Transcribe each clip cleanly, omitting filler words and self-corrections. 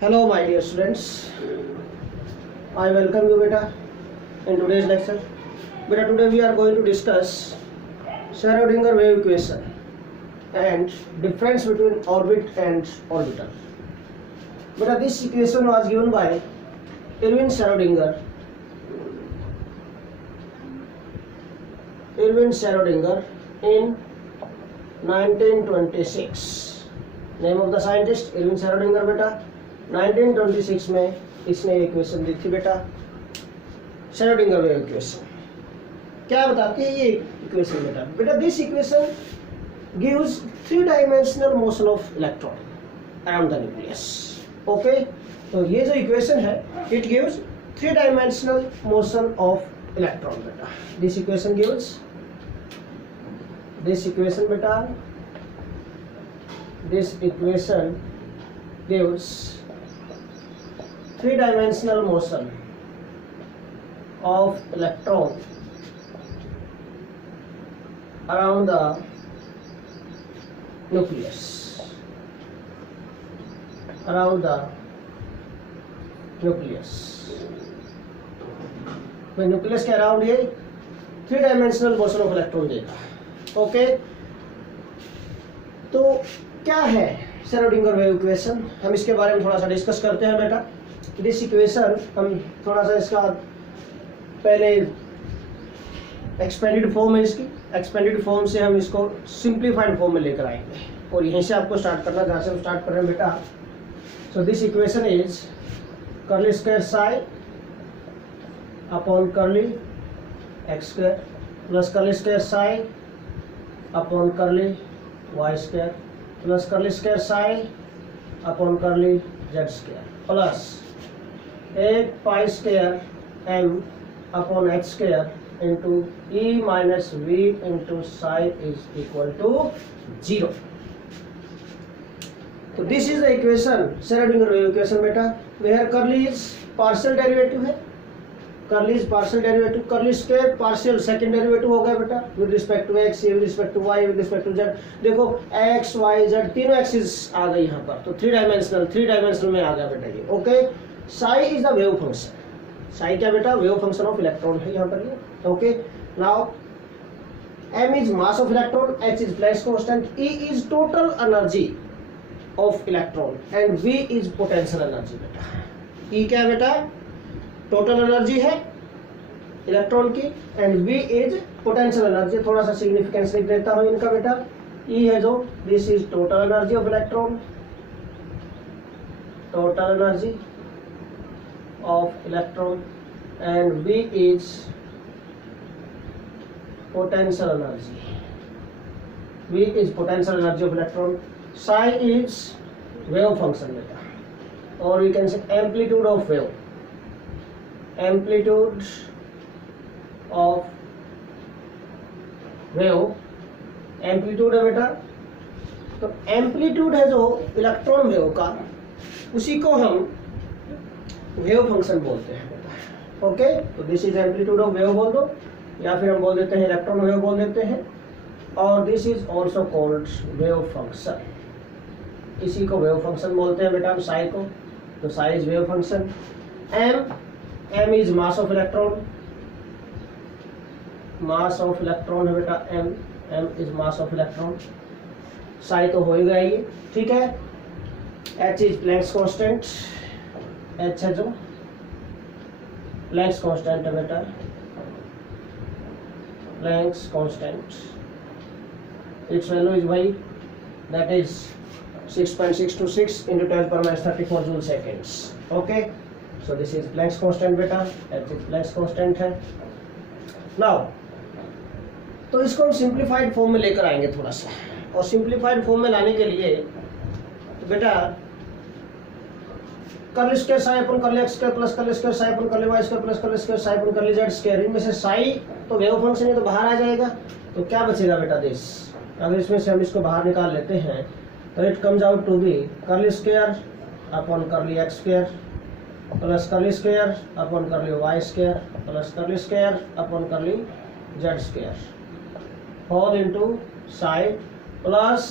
Hello my dear students, I welcome you beta in today's lecture. Beta, today we are going to discuss Schrödinger wave equation and difference between orbit and orbital. Beta, this equation was given by Erwin Schrödinger in 1926. Name of the scientist Erwin Schrödinger बेटा 1926 में इसने equation दी थी बेटा, Schrodinger wave equation. क्या बताती है ये equation बेटा? बेटा this equation gives 3-dimensional motion of electron around the nucleus. Okay, तो ये जो इक्वेशन है it gives 3-dimensional motion of electron बेटा। This equation gives this equation gives 3-dimensional motion of electron around the nucleus, तो nucleus के around ये 3-dimensional motion of electron देगा। Okay, तो क्या है श्रोडिंगर वेव इक्वेशन? हम इसके बारे में थोड़ा सा डिस्कस करते हैं बेटा। दिस इक्वेशन हम थोड़ा सा इसका पहले एक्सपेंडेड फॉर्म है, इसकी एक्सपेंडेड फॉर्म से हम इसको सिंप्लीफाइड फॉर्म में लेकर आएंगे और यहीं से आपको स्टार्ट करना, जहाँ से हम स्टार्ट कर रहे हैं बेटा। So this equation is curly square psi upon curly X square plus curly square psi upon curly Y square plus curly square psi upon curly Z square plus 8 pi square M upon X square into E minus V into psi is equal to 0। तो this is the equation, Schrodinger wave equation बेटा, where curly is partial derivative है, curly is partial derivative, curly square partial second derivative हो गया बेटा with respect to X, with respect to Y, with respect to Z. देखो X Y Z तीनों axis आ गई यहाँ पर, तो 3-dimensional में आ गया बेटा ये। Okay, Sai is the wave function, Sai क्या बेटा? वेव फंक्शन ऑफ इलेक्ट्रॉन है यहाँ पर ये। Okay, now M is mass of electron, H is Planck's constant, E is total energy of electron and V is potential energy बेटा। E क्या है बेटा? टोटल एनर्जी है इलेक्ट्रॉन की and V is potential energy. थोड़ा सा significance लिख देता हूं इनका बेटा। ई है जो, this is total energy of electron, total energy of electron and V is potential energy, V is potential energy of electron. Psi is wave function बेटा, और we can say amplitude of wave, amplitude of wave, amplitude है बेटा। तो amplitude है जो electron wave का, उसी को हम वेव फंक्शन बोलते हैं बेटा। ओके, तो this is amplitude of wave बोल दो, या फिर हम बोल देते हैं इलेक्ट्रॉन वेव बोल देते हैं, और this is also called wave function. इसी को वेव फंक्शन बोलते हैं बेटा हम साई को। तो psi is wave function. M is mass of electron, mass of electron है बेटा M is mass of electron. Psi तो हो ही गया ये, ठीक है। H is Planck's constant, H है जो प्लैंक्स कांस्टेंट है बेटा, Planck's constant, it's value is भाई that is 6.626 into 10⁻34 joule seconds. Okay, so this is Planck's constant बेटा, एच इज प्लैंक्स कांस्टेंट है। नाउ तो इसको हम सिंप्लीफाइड फॉर्म में लेकर आएंगे थोड़ा सा, और सिंप्लीफाइड फॉर्म में लाने के लिए तो बेटा curly square psi upon curly X square plus curly square psi upon curly Y square plus curly square psi upon curly Z square, इनमें से साई तो वेव फंक्शन है तो बाहर आ जाएगा। तो क्या बचेगा बेटा दिस? अगर इसमें से हम इसको बाहर निकाल लेते हैं तो it comes out to be curly square upon curly X square plus curly square upon curly Y square plus curly square upon curly Z square whole into psi plus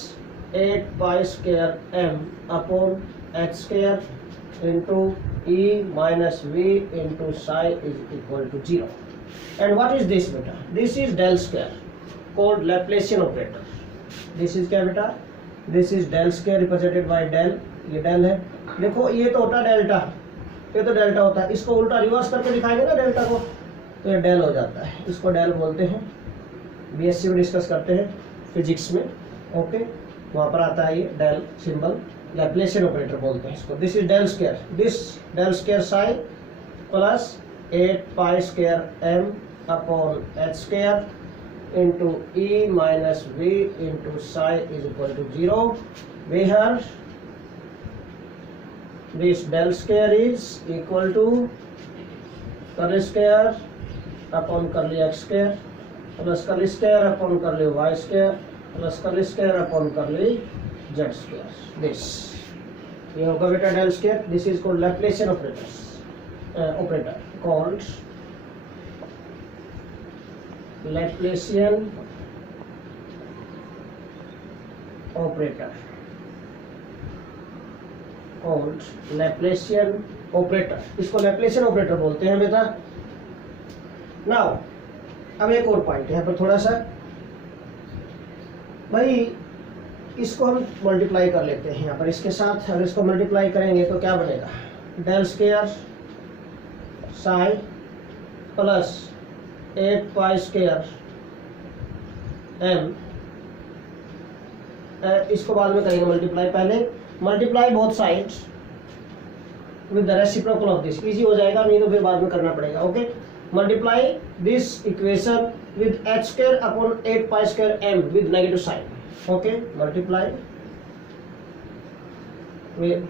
8 pi square m upon H square into E minus V into psi is equal to 0. And what is this बेटा? This is del square called Laplacian operator. This is क्या बेटा? This is del square represented by del. ये del है. देखो ये तो होता है डेल्टा, ये तो डेल्टा होता है. इसको उल्टा रिवर्स करके दिखाएंगे ना डेल्टा को, तो ये डेल हो जाता है. इसको डेल बोलते हैं. बीएससी में डिस्कस करते हैं फिजिक्स में. ओके, वहाँ पर आता है ये डेल सिंबल. लैप्लेसियन ऑपरेटर बोलते हैं इसको. This is del square. This del square psi plus 8 pi square M upon H square into e minus v into psi is equal to 0, where this del square is equal to curly square upon curly x square plus curly square upon curly y square plus curly square upon curly z square. This ये होगा बेटा del square. This is called Laplacian operator called Laplacian operator called Laplacian operator. इसको Laplacian operator बोलते हैं बेटा. Now अब एक और पॉइंट यहाँ पर थोड़ा सा भाई, इसको हम मल्टीप्लाई कर लेते हैं यहाँ पर इसके साथ. अगर इसको मल्टीप्लाई करेंगे तो क्या बनेगा? Del square psi plus 8 pi square M. इसको बाद में करेंगे मल्टीप्लाई. पहले multiply both sides with the reciprocal of this. Easy हो जाएगा, नहीं तो फिर बाद में करना पड़ेगा. Okay, multiply this equation with H square upon 8 pi square M with negative sign. Okay, multiply with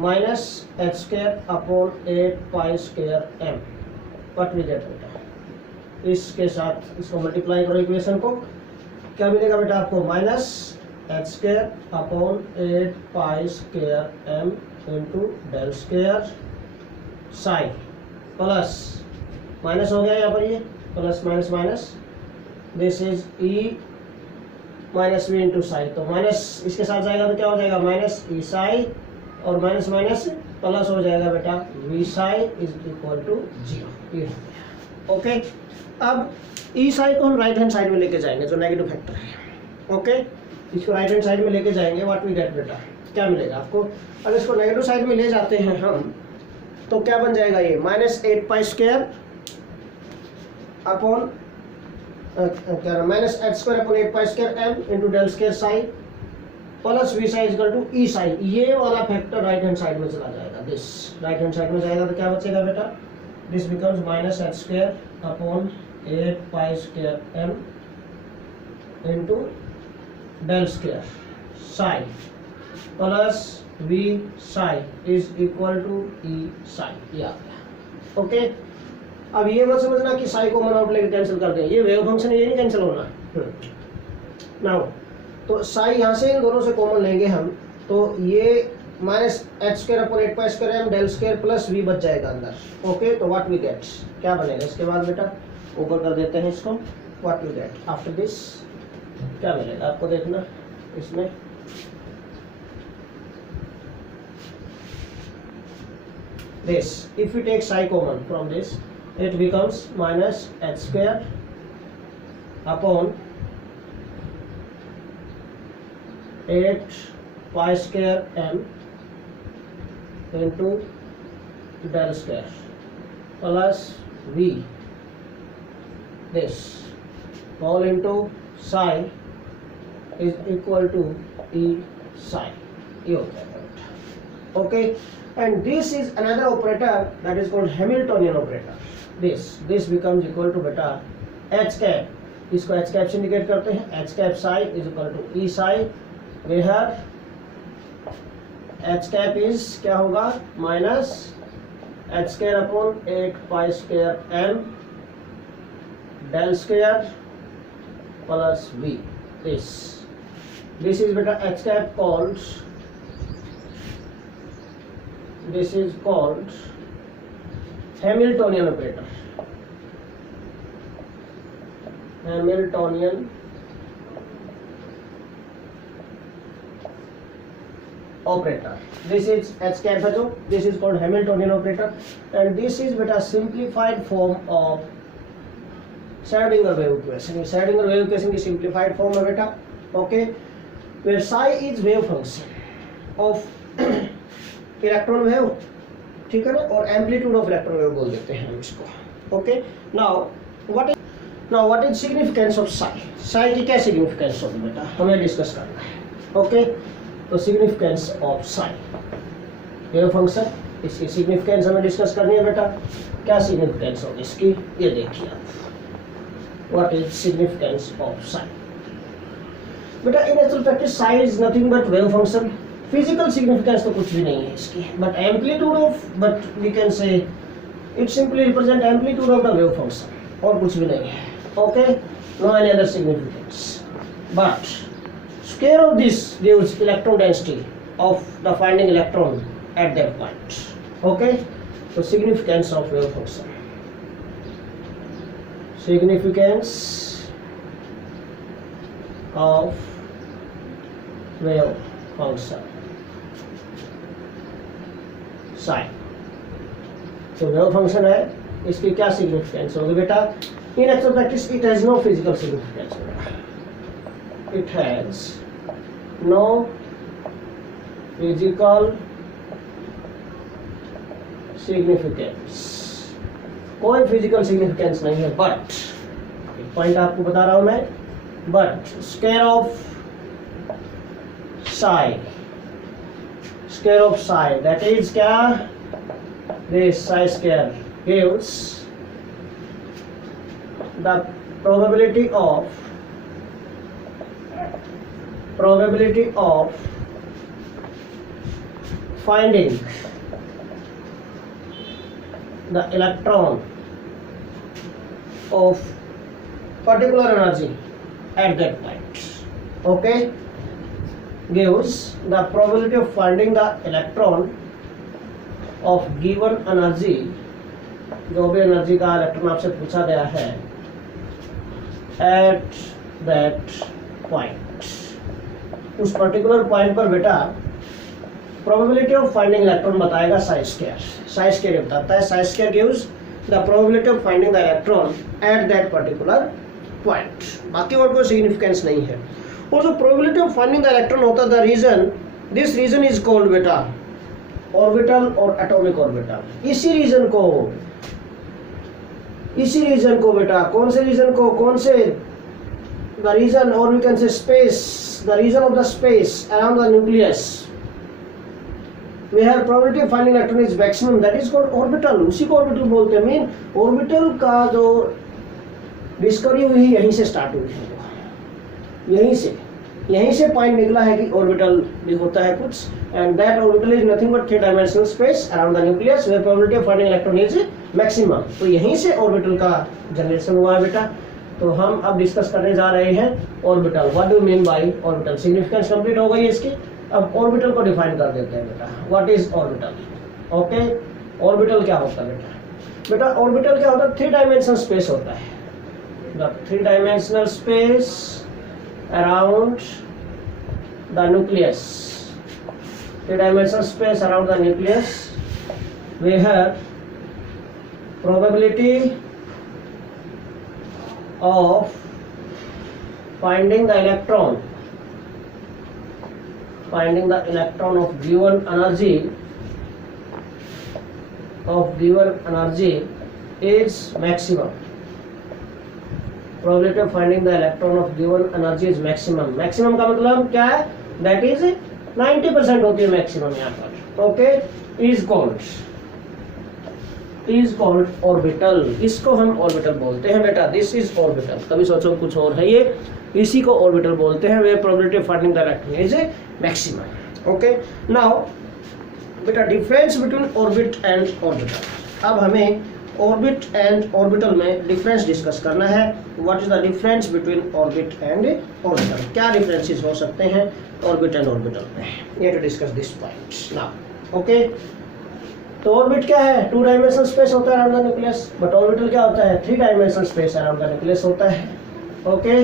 minus H square upon 8 pi square M. What we get बेटा? इसके साथ इसको मल्टीप्लाई करो इक्वेशन को. क्या मिलेगा बेटा आपको? Minus H square upon 8 pi square M into del square psi plus minus हो गया यहाँ पर, ये plus minus minus. This is E minus V into psi. तो माइनस इसके साथ जाएगा तो क्या हो जाएगा? माइनस ई साई और माइनस माइनस प्लस हो जाएगा बेटा V psi is equal to 0. Okay, अब ई साई को हम राइट हैंड साइड में लेके जाएंगे जो नेगेटिव फैक्टर है. ओके, इसको राइट हैंड साइड में लेके जाएंगे. व्हाट वी गेट बेटा? क्या मिलेगा आपको? अगर इसको नेगेटिव साइड में ले जाते हैं हम तो क्या बन जाएगा? ये माइनस 8 पाई स्क्वायर अपॉन क्या minus H square upon 8 pi square M into del square psi plus V psi equal to E psi. ये वाला फैक्टर राइट हैंड साइड में चला जाएगा. दिस राइट हैंड साइड में जाएगा तो क्या बचेगा बेटा? This becomes minus H square upon 8 pi square M into del square psi plus V psi is equal to E psi. ये आ गया. ओके, अब ये मत समझना कि साई को कॉमन आउट लेके कैंसिल कर दें. ये वेव फंक्शन ये नहीं कैंसिल होना. नाउ तो साई यहाँ से इन दोनों से कॉमन लेंगे हम, तो ये minus H square upon 8 pi square M del square plus V बच जाएगा अंदर. ओके, तो व्हाट वी गेट क्या बनेगा? इसके बाद बेटा ऊपर कर देते हैं इसको. What we get after this क्या मिलेगा आपको? देखना इसमें this, if we take psi common from this, it becomes minus h square upon 8 pi square m into del square plus v, this all into psi is equal to e psi. ये हो जाएगा. Okay, and this is another operator that is called Hamiltonian operator. This becomes equal to beta h cap. इसको h cap से indicate करते हैं. h cap psi is equal to e psi, where h cap is क्या होगा? Minus h square upon 8 pi square m del square plus v. This is beta h cap called, this is called Hamiltonian operator. Hamiltonian operator. This is H cap है जो, this is called Hamiltonian operator, and this is beta simplified form of Schrödinger wave equation. Schrödinger wave equation की simplified form है बेटा, okay, where psi is wave function of electron wave, ठीक है ना, और amplitude of electron wave बोल देते हैं हम इसको, okay. Now what is significance of psi? Psi की क्या significance होगी बेटा, हमें डिस्कस करना है, okay. तो significance of psi wave function, इसकी significance हमें डिस्कस करनी है बेटा. क्या significance होगी इसकी, ये देखिए आप. What is significance of psi? बेटा in actual practice psi is nothing but wave function. Physical significance तो कुछ भी नहीं है इसकी, but amplitude of, but we can say it simply represent amplitude of the wave function, और कुछ भी नहीं है, okay. No any other significance, but square of this gives electron density of the finding electron at that point, okay. So significance of wave function. Significance of wave function psi. तो wave function है, इसकी क्या significance होगी बेटा. In actual practice it has no physical significance. It has no physical significance. कोई physical significance नहीं है, but एक पॉइंट आपको बता रहा हूं मैं, but square of psi that is क्या, this psi square gives the probability of finding the electron of particular energy at that point, okay, gives the probability of finding the electron of given energy, जो भी energy का electron आपसे पूछा गया है, at that point, उस particular point पर बेटा probability of finding electron बताएगा psi square. Psi square बताता है, psi square gives the probability of finding the electron at that particular point. बाकी और कोई significance नहीं है. और जो probability of finding the electron होता है, the region, this region is called बेटा orbital और atomic orbital. इसी region को बेटा, कौन से region को, कौन से, the region or we can say space, the region of the space around the nucleus, we have probability of finding electron is maximum, that is called orbital. उसी को orbital बोलते हैं. मीन orbital का जो discovery हुई यहीं से start हुई है, यहीं से पॉइंट निकला है कि ऑर्बिटल भी होता है कुछ, and that orbital is nothing but 3 dimensional space around the nucleus where probability of finding electron is maximum. तो यहीं से ऑर्बिटल का जनरेशन हुआ है बेटा. तो हम अब डिस्कस करने जा रहे हैं orbital. What do mean by orbital. Significance complete हो गई है इसकी. अब ऑर्बिटल को डिफाइन कर देते हैं बेटा. What is orbital, okay. Orbital क्या होता है बेटा, ऑर्बिटल क्या होता है, 3 डायमेंशनल स्पेस होता है. The 3 dimensional space around the nucleus, 3 dimensional space around the nucleus, we have probability of finding the electron of given energy is maximum. Probability of finding the electron of given energy is maximum. Maximum का मतलब क्या है, that is 90% होती है maximum यहाँ पर, okay. is called orbital. इसको हम orbital बोलते हैं बेटा. This is orbital. कभी सोचो कुछ और है, ये इसी को orbital बोलते हैं. where probability of finding the electron is maximum, okay. Now बेटा difference between orbit and orbital. अब हमें ऑर्बिट एंड ऑर्बिटल में डिफरेंस डिस्कस करना है. What is the difference between orbit and orbital. क्या डिफरेंसेस हो सकते हैं ऑर्बिट एंड ऑर्बिटल में. ये to discuss this point now, okay. तो ऑर्बिट क्या है, 2 डायमेंशनल स्पेस होता है around the nucleus, but orbital क्या होता है, 3 dimensional space around the nucleus होता है, ओके.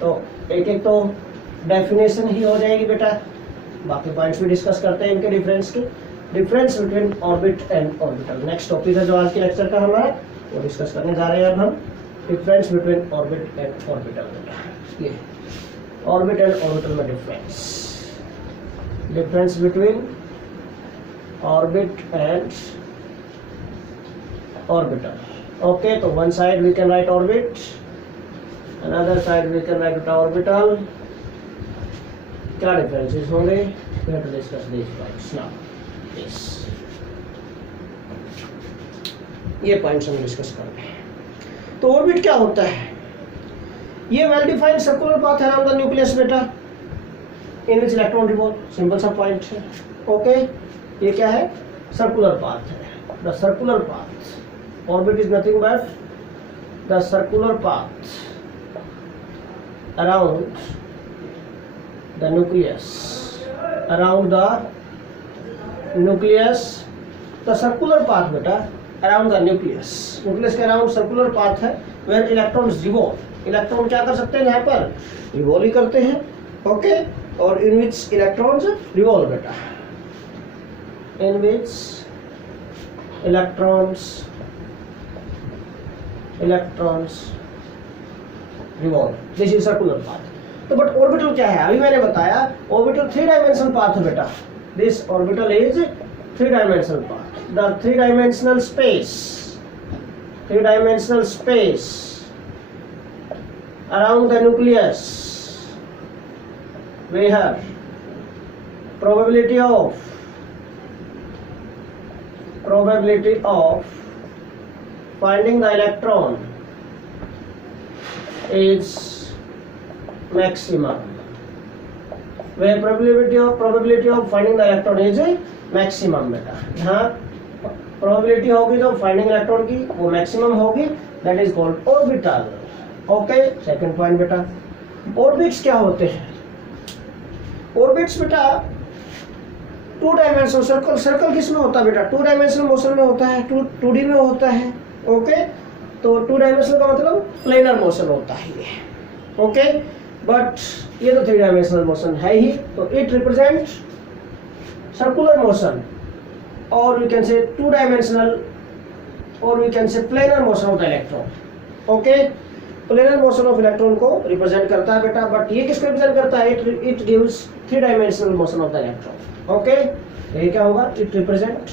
तो एक एक तो डेफिनेशन ही हो जाएगी बेटा. बाकी पॉइंट्स भी डिस्कस करते हैं इनके डिफरेंस के, difference between orbit and orbital. Next topic है जो आज के लेक्चर का हमारा, वो डिस्कस करने जा रहे हैं अब हम, difference between orbit and orbital. ये ऑर्बिट एंड ऑर्बिटल में difference between orbit and orbital. Okay, तो one side we can write orbit, another side we can write orbital. क्या डिफरेंसेस होंगे? We have to discuss these points now. Yes. ये points हम discuss कर रहे हैं। तो ऑर्बिट क्या होता है? ये वेल डिफाइंड सर्कुलर पाथ है अराउंड द न्यूक्लियस बेटा, इन विच इलेक्ट्रॉन रिवॉल्व। सिंपल सा पॉइंट है। ओके, ये क्या है? सर्कुलर पाथ है। The circular path, orbit is nothing but the circular path around the nucleus, around the nucleus, the circular path बेटा around the nucleus, nucleus के around circular path है where electrons revolve। Electron क्या कर सकते हैं यहाँ पर? रिवॉल्व ही करते हैं। ओके, और in which electrons revolve बेटा, in which electrons revolve, this is circular path. तो बट ऑर्बिटल क्या है? अभी मैंने बताया ऑर्बिटल 3 डायमेंशनल पाथ है बेटा। This orbital is 3 dimensional path. The 3 dimensional space around the nucleus where probability of finding the electron is maximum, where probability of finding the electron is maximum बेटा। यहाँ probability होगी जो finding electron की वो maximum होगी, that is called orbital। Okay, second point बेटा, orbits क्या होते हैं? ऑर्बिट्स बेटा 2 डायमेंशनल सर्कल किस में होता है बेटा? 2 डायमेंशनल मोशन में होता है, 2D में होता है। ओके, तो 2 डायमेंशनल का मतलब प्लेनर मोशन होता है ये। ओके, बट ये तो 3 डायमेंशनल मोशन है ही, तो इट रिप्रेजेंट सर्कुलर मोशन, और वी कैन से 2 डायमेंशनल, और we can say planar motion of the electron. Okay, planar motion of electron को रिप्रेजेंट करता है बेटा, बट ये किसको रिप्रेजेंट करता है? It gives 3 dimensional motion of the electron. Okay, ये क्या होगा? इट रिप्रेजेंट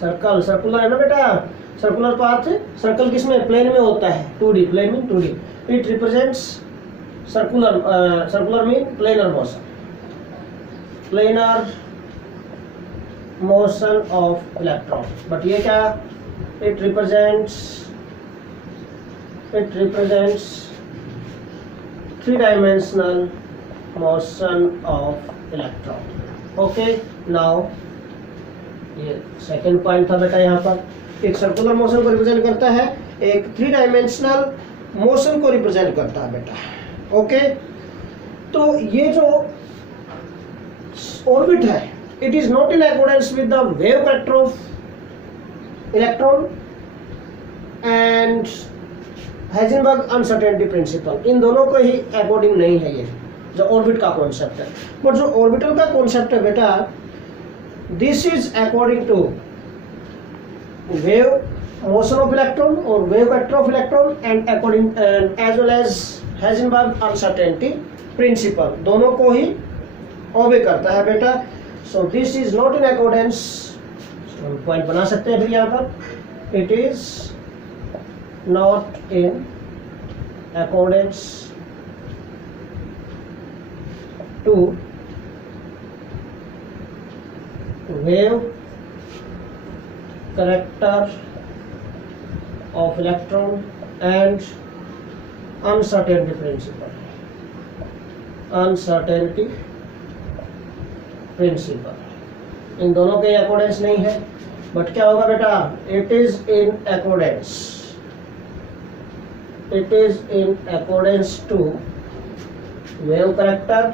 सर्कल, सर्कुलर है ना बेटा, सर्कुलर पाथ। सर्कल किसमें? प्लेन में होता है, 2D, प्लेन में 2D। It represents circular mean planar motion of electron. But ये क्या? It represents 3 dimensional motion of electron. Okay, now ये सेकंड पॉइंट था बेटा। यहाँ पर एक सर्कुलर मोशन को रिप्रेजेंट करता है, एक 3 डायमेंशनल मोशन को रिप्रेजेंट करता है बेटा। ओके, तो ये जो ऑर्बिट है, it is not in accordance with the wave character of electron and Heisenberg uncertainty principle. इन दोनों को ही अकॉर्डिंग नहीं है ये जो ऑर्बिट का कॉन्सेप्ट है। बट जो ऑर्बिटल का कॉन्सेप्ट है बेटा, this is according to wave motion of electron और wave vector of electron and according as well as Heisenberg uncertainty principle, दोनों को ही ओबे करता है बेटा। So this is not in accordance, point बना सकते हैं फिर यहाँ पर, it is not in accordance to wave character of electron and uncertainty principle, इन दोनों के अकॉर्डेंस नहीं है। बट क्या होगा बेटा? It is in accordance to wave character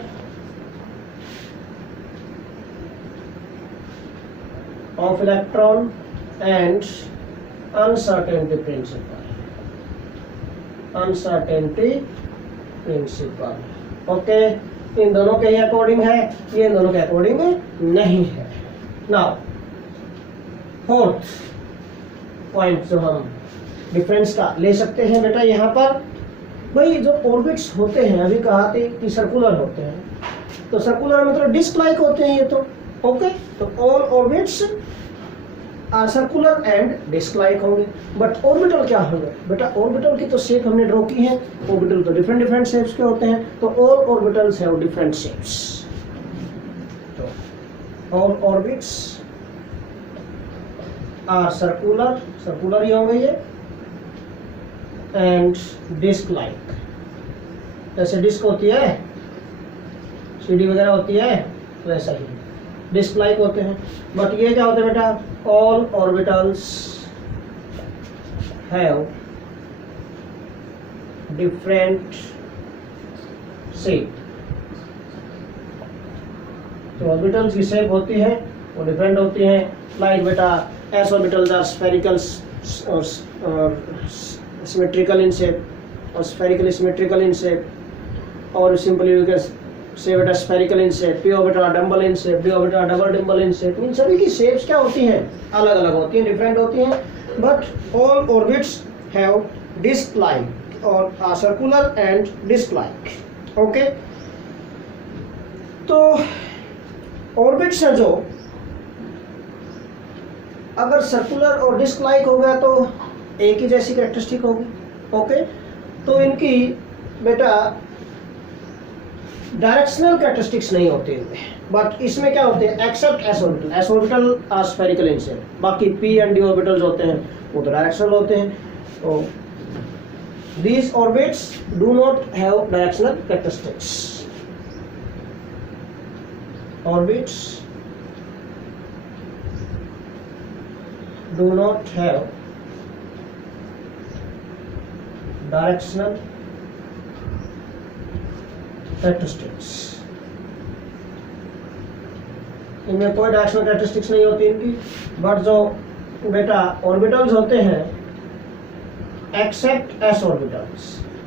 of electron and uncertainty principle। Okay, इन दोनों के अकॉर्डिंग है, ये इन दोनों के अकॉर्डिंग नहीं है। नाउ फोर्थ पॉइंट जो हम डिफरेंस का ले सकते हैं बेटा, यहाँ पर भाई जो ऑर्बिट्स होते हैं, अभी कहा थे कि सर्कुलर होते हैं, तो सर्कुलर मतलब डिस्क लाइक होते हैं ये तो, ओके। तो all orbits are circular and disc like होंगे। बट ऑर्बिटल क्या होंगे बेटा, ऑर्बिटल की तो शेप हमने ड्रॉ की है, ऑर्बिटल तो डिफरेंट डिफरेंट शेप्स के होते हैं, तो all orbitals have different shapes. तो all orbits are circular, circular ही होंगे ये, एंड डिस्क लाइक, जैसे डिस्क होती है, सीडी वगैरह होती है, वैसा ही डिस्क लाइक होते हैं। बट ये क्या होते हैं बेटा, all orbitals have different shape. तो ऑर्बिटल्स की शेप होती है वो डिफरेंट होती है। लाइक बेटा एस ऑर्बिटल्स आर स्फेरिकल और सिमेट्रिकल इन शेप, और स्फेरिकल सिमेट्रिकल इन शेप, और सिंपली यू कैन से बेटा spherical in shape, P orbital dumbbell in shape, D orbital double dumbbell in shape. इन सभी की शेप्स क्या होती हैं, अलग अलग होती हैं, डिफरेंट होती हैं। But all orbits have disc like और circular and disc like, okay. तो ऑर्बिट्स है जो अगर सर्कुलर और डिस्क लाइक हो गया तो एक ही जैसी कैरेक्टरिस्टिक होगी, ओके। तो इनकी बेटा डायरेक्शनल कैरेक्टरिस्टिक्स नहीं होती इनमें, बट इसमें क्या होते हैं, except S orbital, S orbital are spherical in shape, बाकी पी एंड डी ऑर्बिटल्स होते हैं वो तो डायरेक्शनल होते हैं। तो these orbits do not have directional characteristics. Orbits do not have directional characteristics. इनमें कोई डायरेक्शनल कैरेक्टरिस्टिक्स नहीं होती इनकी। बट जो बेटा ऑर्बिटल्स होते हैं एक्सेप्ट एस ऑर्बिटल्स,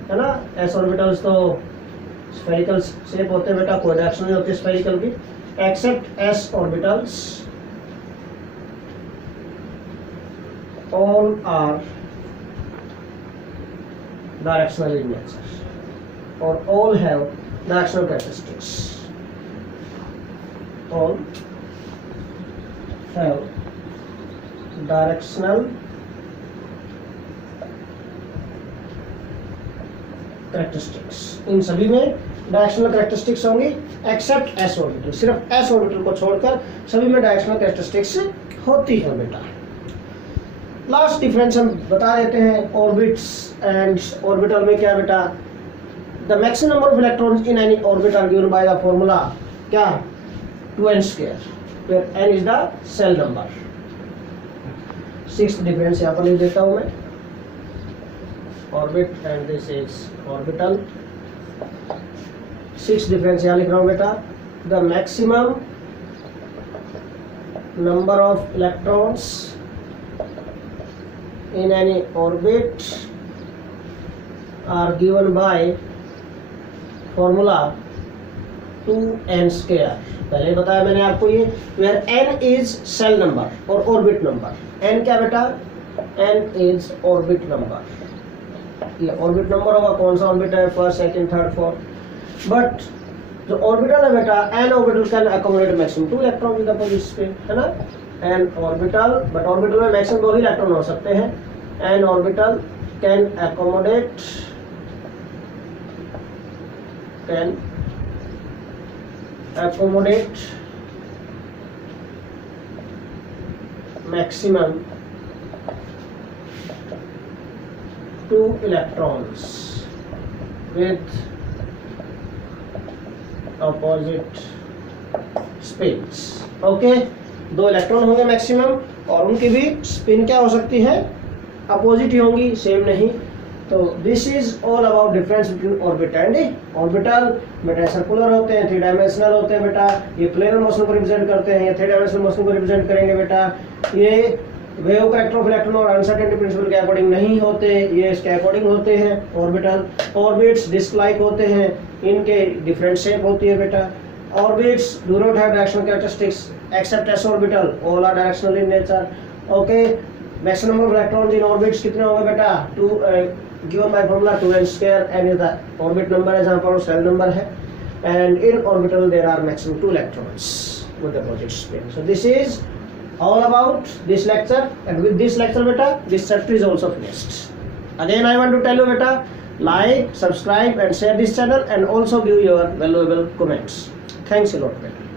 है ना, एस ऑर्बिटल्स तो स्फेरिकल शेप होते हैं बेटा, कोई डायरेक्शन नहीं होती स्फेरिकल की। Except S orbitals all are directional in nature or all have directional characteristics. All have directional characteristics. इन सभी में डायरेक्शनल कैरेक्टरिस्टिक्स होंगी एक्सेप्ट एस ऑर्बिटल, सिर्फ एस ऑर्बिटल को छोड़कर सभी में डायरेक्शनल कैरेक्टरिस्टिक्स होती है बेटा। लास्ट डिफरेंस हम बता देते हैं ऑर्बिट्स एंड ऑर्बिटल में। क्या बेटा, the maximum number of electrons in any orbit are given by the formula क्या, 2n², where n is the shell number. Sixth difference यहाँ पर लिख देता हूँ मैं, orbit and this is orbital. Sixth difference यहाँ लिख रहा हूँ बेटा, the maximum number of electrons in any orbit are given by formula 2n²। पहले बताया मैंने आपको ये, where n is cell number और orbit number। n क्या बेटा, n is orbit number। ये orbit number होगा, कौन सा orbit है, first second third fourth. But जो ऑर्बिटल है बेटा, n orbital can accommodate maximum 2 electron with opposite spin, है ना। एन ऑर्बिटल, बट ऑर्बिटल में मैक्सिमम 2 ही इलेक्ट्रॉन हो सकते हैं। An orbital can accommodate maximum 2 electrons with opposite spins, okay. 2 electron होंगे मैक्सिमम और उनकी भी स्पिन क्या हो सकती है, अपोजिट ही होंगी, सेम नहीं। तो this is all about difference between orbit and orbital. बेटा सर्कुलर होते हैं, 3 डायमेंशनल होते हैं बेटा, ये प्लेनर मोशन को रिप्रेजेंट करते हैं, ये 3 डायमेंशनल मोशन को रिप्रेजेंट करेंगे बेटा। ये वेव करैक्टर ऑफ इलेक्ट्रॉन और अनसर्टेनिटी प्रिंसिपल के अकॉर्डिंग नहीं होते, ये इसके अकॉर्डिंग होते हैं। ऑर्बिटल ऑर्बिट्स डिस्क लाइक होते हैं, इनके डिफरेंट शेप होती है बेटा। Orbits do not have directional characteristics except S orbital, all are directional in nature. Okay, maximum number of electrons in orbits कितने होंगे बेटा? 2 given by formula 2n square, n is the orbit number है जहां पर shell number है, and in orbital there are maximum 2 electrons with the opposite spin. So this is all about this lecture, and with this lecture beta this chapter is also finished. Again I want to tell you beta, like, subscribe and share this channel, and also give your valuable comments. Thanks a lot beta.